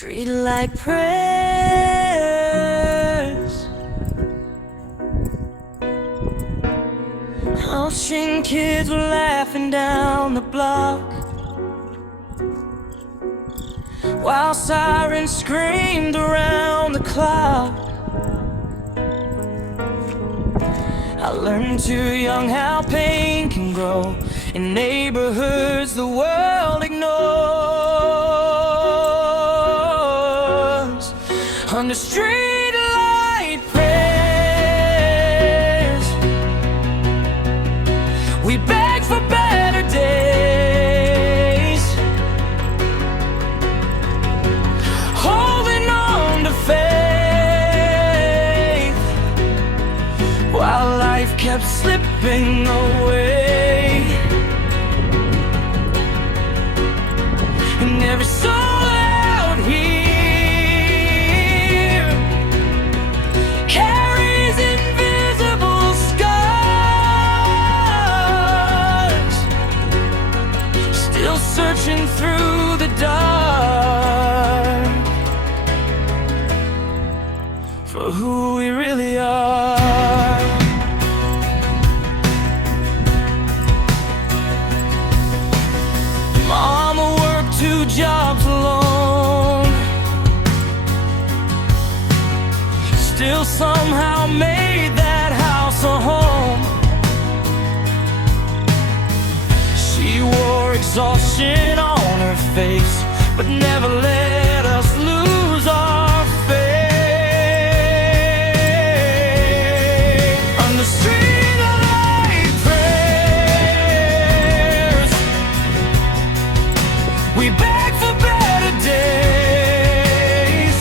Streetlight prayers, Austrian kids were laughing down the block, while sirens screamed around the clock. I learned too young how pain can grow in neighborhoods the world ignores. Under streetlight prayers, we beg for better days, holding on to faith while life kept slipping away. And every soul out here carries invisible scars, still searching through the dark for who we really are. Mama worked 2 jobs alone, still somehow made that house a home. She wore exhaustion on her face, but never let us lose our faith. Under streetlight prayers, we beg for better days,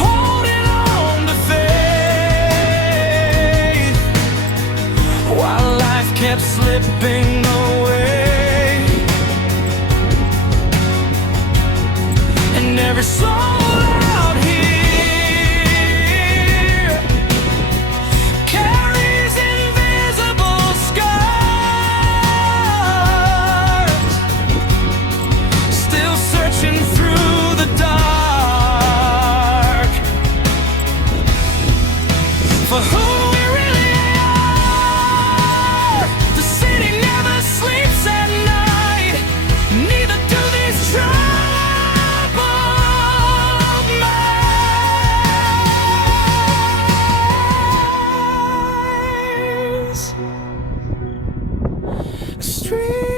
holding on to faith while life kept slipping away. And every soul out here carries invisible scars, still searching through the dark for who we really are. The city never sleeps at night, neither do these troubled minds. Street